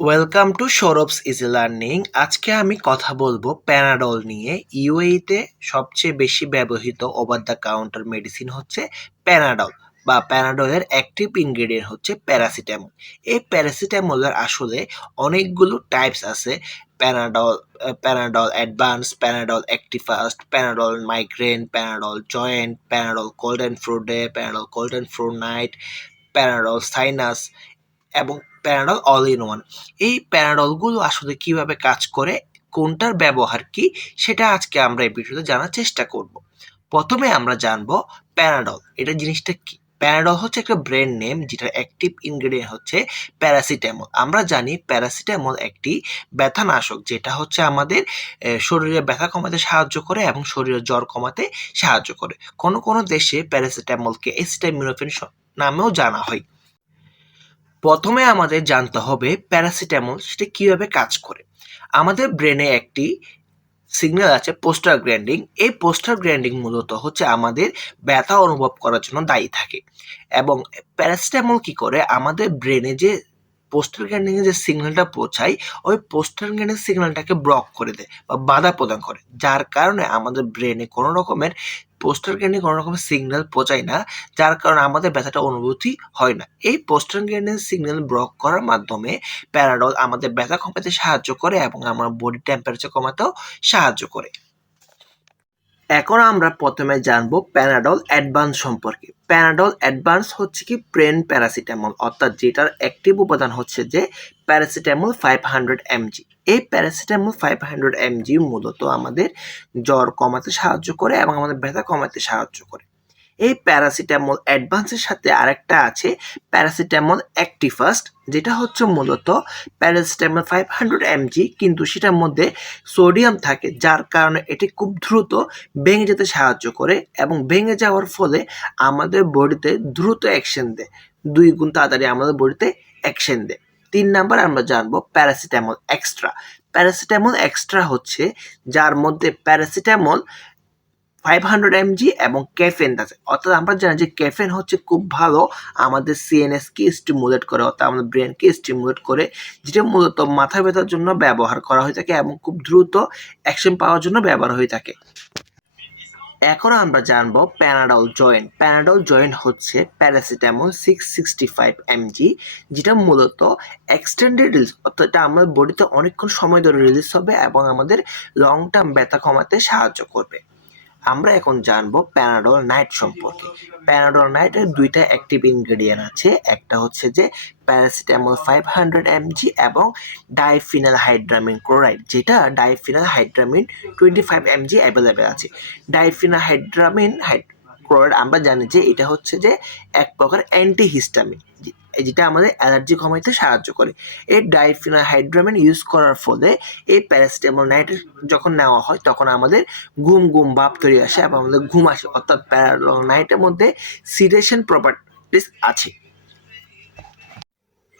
Welcome to Sourav's easy learning. আজকে আমি কথা বলবো প্যানাডল নিয়ে। ইউএইতে সবচেয়ে বেশি ব্যবহৃত ওভার দ্য কাউন্টার মেডিসিন হচ্ছে প্যানাডল বা প্যানাডলের অ্যাক্টিভ ইনগ্রেডিয়েন্ট হচ্ছে প্যারাসিটামল। এই প্যারাসিটামলের আসলে অনেকগুলো টাইপস আছে। Panadol, Panadol advance, Panadol ActiFast, Panadol migraine, Panadol joint, Panadol cold and flu day, Panadol cold and flu night, Panadol sinus এবং প্যানাডল অল ইন ওয়ান। এই প্যানাডলগুলো আসলে কিভাবে কাজ করে, কোনটার ব্যবহার কি, সেটা আজকে আমরা এই ভিডিওতে জানার চেষ্টা করব। প্রথমে আমরা জানবো প্যানাডল এটা জিনিসটা কি। প্যানাডল হচ্ছে একটা ব্র্যান্ড নেম যেটার অ্যাক্টিভ ইনগ্রেডিয়েন্ট হচ্ছে প্যারাসিটামল। আমরা জানি প্যারাসিটামল একটি ব্যথানাশক, যেটা হচ্ছে আমাদের শরীরে ব্যথা কমাতে সাহায্য করে এবং শরীরে জ্বর কমাতে সাহায্য করে। কোনো কোনো দেশে প্যারাসিটামলকে অ্যাসিটামিনোফেন নামেও জানা হয়। প্রথমে আমাদের জানতে হবে প্যারাসিটামল সেটা কিভাবে কাজ করে। আমাদের ব্রেনে একটি সিগন্যাল আছে পোস্টার গ্র্যান্ডিং। এই পোস্টার গ্র্যান্ডিং মূলত হচ্ছে আমাদের ব্যথা অনুভব করার জন্য দায়ী থাকে, এবং প্যারাসিটামল কি করে আমাদের ব্রেনে যে পোস্টার গ্র্যান্ডিং এর যে সিগন্যালটা পৌঁছায়, ওই পোস্টার গ্র্যান্ডিং সিগন্যালটাকে ব্লক করে দেয় বা বাধা প্রদান করে, যার কারণে আমাদের ব্রেনে কোনো রকমের পোস্টার গ্র্যান্ডিং কোনো রকমের সিগন্যাল পৌঁছায় না, যার কারণে আমাদের ব্যথাটা অনুভূতি হয় না। এই পোস্টার গ্র্যান্ডিং সিগন্যাল ব্লক করার মাধ্যমে প্যারাডল আমাদের ব্যথা কমাতে সাহায্য করে এবং আমার বডি টেম্পারেচার কমাতেও সাহায্য করে। এখন আমরা প্রথমে জানবো প্যানাডল অ্যাডভান্স সম্পর্কে। প্যানাডল অ্যাডভান্স হচ্ছে কি প্লেন প্যারাসিটামল, অর্থাৎ যেটার অ্যাক্টিভ উপাদান হচ্ছে যে প্যারাসিটামল 500 mg। এই প্যারাসিটামল 500 mg মূলত আমাদের জ্বর কমাতে সাহায্য করে এবং আমাদের ব্যথা কমাতে সাহায্য করে। এই প্যারাসিটামল অ্যাডভান্সের সাথে আরেকটা আছে প্যারাসিটামল অ্যাক্টিফাস্ট, যেটা হচ্ছে মূলত প্যারাসিটামল 500 mg, কিন্তু সেটার মধ্যে সোডিয়াম থাকে, যার কারণে এটি খুব দ্রুত ভেঙে যেতে সাহায্য করে এবং ভেঙে যাওয়ার ফলে আমাদের বডিতে দ্রুত অ্যাকশন দেয়, 2 গুণ তাড়াতাড়ি আমাদের বডিতে অ্যাকশন দেয়। 3 নাম্বার আমরা জানবো প্যারাসিটামল এক্সট্রা। প্যারাসিটামল এক্সট্রা হচ্ছে যার মধ্যে প্যারাসিটামল 500 mg এবং ক্যাফেন আছে। অর্থাৎ আমরা জানি যে ক্যাফেন হচ্ছে খুব ভালো আমাদের সিএনএস কে স্টিমুলেট করে, অর্থাৎ আমাদের ব্রেনকে স্টিমুলেট করে, যেটা মূলত মাথা ব্যথার জন্য ব্যবহার করা হয়ে থাকে এবং খুব দ্রুত অ্যাকশন পাওয়ার জন্য ব্যবহার হয়ে থাকে। এখন আমরা জানবো প্যানাডল জয়েন্ট। প্যানাডল জয়েন্ট হচ্ছে প্যারাসিটামল 665 mg, যেটা মূলত এক্সটেন্ডেড রিলিজ, অর্থাৎ এটা আমাদের বডিতে অনেকক্ষণ সময় ধরে রিলিজ হবে এবং আমাদের লং টার্ম ব্যথা কমাতে সাহায্য করবে। আমরা এখন জানবো প্যানাডল নাইট সম্পর্কে। প্যানাডল নাইটের 2টা অ্যাক্টিভ ইনগ্রেডিয়েন্ট আছে। একটা হচ্ছে যে প্যারাসিটামল 500 mg এবং ডাইফিনাল হাইড্রামিন ক্লোরাইড, যেটা ডাইফিনাল হাইড্রামিন 25 mg অ্যাভেলেবেল আছে। ডাইফিনাল হাইড্রামিন ক্লোরাইড আমরা জানি যে এটা হচ্ছে যে এক প্রকার অ্যান্টিহিস্টামিন, যেটা আমাদের অ্যালার্জি কমাইতে সাহায্য করে। এই ডাইফিনাল হাইড্রামিন ইউজ করার ফলে এই প্যারাসিটামল নাইট যখন নেওয়া হয় তখন আমাদের ঘুম ঘুম ভাব তৈরি আসে এবং আমাদের ঘুম আসে, অর্থাৎ প্যারাডল নাইটের মধ্যে সিডেশন প্রপার্টিস আছে।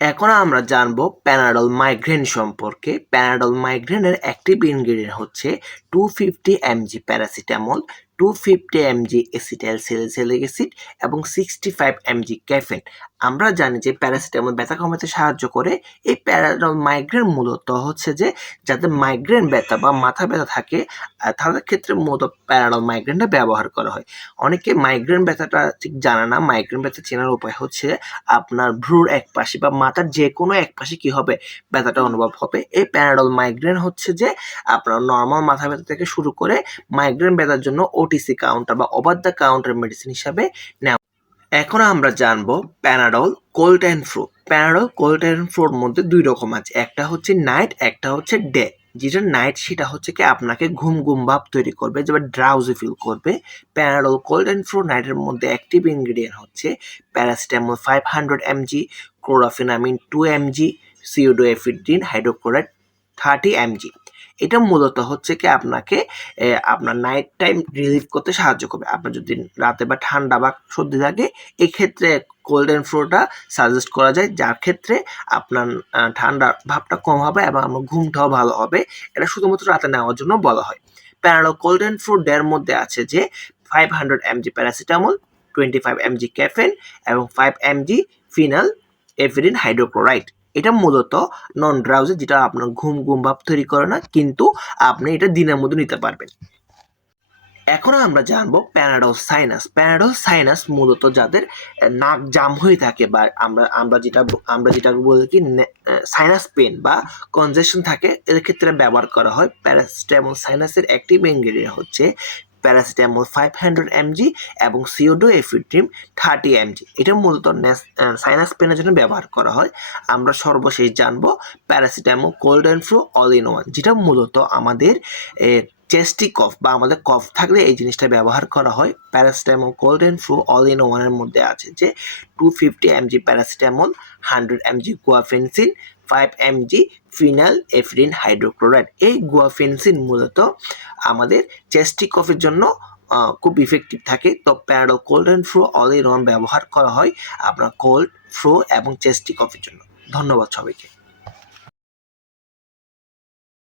এখন আমরা জানবো প্যানাডল মাইগ্রেন সম্পর্কে। প্যানাডল মাইগ্রেনের অ্যাক্টিভ ইনগ্রেডিয়েন্ট হচ্ছে 250 mg paracetamol, 250 mg acetyl salicylic acid এবং 65 mg ক্যাফেন। আমরা জানি যে প্যারাসিটামল ব্যথা কমাতে সাহায্য করে। এই প্যারাডল মাইগ্রেন মূলত হচ্ছে যে যাদের মাইগ্রেন ব্যথা বা মাথা ব্যথা থাকে তাদের ক্ষেত্রে মূলত প্যারাডল মাইগ্রেনটা ব্যবহার করা হয়। অনেকে মাইগ্রেন ব্যথাটা ঠিক জানে না। মাইগ্রেন ব্যথা চেনার উপায় হচ্ছে আপনার ভ্রুর এক পাশে বা মাথার যে কোনো এক পাশে কি হবে, ব্যথাটা অনুভব হবে। এই প্যারাডল মাইগ্রেন হচ্ছে যে আপনার নর্মাল মাথা ব্যথা থেকে শুরু করে মাইগ্রেন ব্যথার জন্য ওটিসি কাউন্টার বা ওভার দ্য কাউন্টার মেডিসিন হিসাবে নেওয়া। এখন আমরা জানবো Panadol cold and flu. Panadol cold and ফ্লুর মধ্যে 2 রকম আছে, একটা হচ্ছে নাইট, একটা হচ্ছে ডে। যেটা নাইট সেটা হচ্ছে কি আপনাকে ঘুম ঘুম ভাব তৈরি করবে, যেটা ড্রাউজি ফিল করবে। প্যানাডল কোল্ড অ্যান্ড ফ্লু নাইটের মধ্যে অ্যাক্টিভ ইনগ্রেডিয়েন্ট হচ্ছে paracetamol 500 mg, chlorphenamine 2 mg, pseudoephedrine hydrochloride 30 mg। এটা মূলত হচ্ছে কি আপনাকে আপনার নাইট টাইম রিলিভ করতে সাহায্য করবে। আপনার যদি রাতে বা ঠান্ডা বা সর্দি লাগে, এক্ষেত্রে কোল্ড অ্যান্ড ফ্লুটা সাজেস্ট করা যায়, যার ক্ষেত্রে আপনার ঠান্ডা ভাবটা কম হবে এবং আমার ঘুমটাও ভালো হবে। এটা শুধুমাত্র রাতে নেওয়ার জন্য বলা হয়। প্যারাডল কোল্ড অ্যান্ড ফ্লু ডের মধ্যে আছে যে 500 mg প্যারাসিটামল, 25 mg ক্যাফেন এবং 5 mg ফিনাল এফিডিন হাইড্রোক্লোরাইড। এটা মূলত নন ড্রাউজি, যেটা আপনার ঘুম ভাব তৈরি করে না, কিন্তু আপনি এটা দিনের মধ্যে নিতে পারবেন। এখন আমরা জানবো প্যানাডল সাইনাস। প্যানাডল সাইনাস মূলত যাদের নাক জাম হয়ে থাকে, বা আমরা যেটা বলি কি সাইনাস পেন বা কনজেশন থাকে, এর ক্ষেত্রে ব্যবহার করা হয় প্যারাসিটামল। সাইনাসের অ্যাক্টিভ ইনগ্রেডিয়েন্ট হচ্ছে প্যারাসিটামল 500 mg এবং সিওডোএফিড্রিন 30 mg। এটা মূলত সাইনাস পেনের জন্য ব্যবহার করা হয়। আমরা সর্বশেষ জানবো paracetamol cold and flu all in one, যেটা মূলত আমাদের চেস্টি কফ বা আমাদের কফ থাকলে এই জিনিসটা ব্যবহার করা হয়। Paracetamol cold and flu all in ওয়ানের মধ্যে আছে যে 250 mg paracetamol, 100 mg guaifenesin, 5 mg phenylephrine hydrochloride. এই গুয়াফেনসিন মূলত আমাদের চেস্টি কফের জন্য খুব ইফেক্টিভ থাকে। তো Panadol cold and flu all in one ব্যবহার করা হয় আপনার কোল্ড, ফ্লু এবং চেস্টি কফের জন্য। ধন্যবাদ সবাইকে।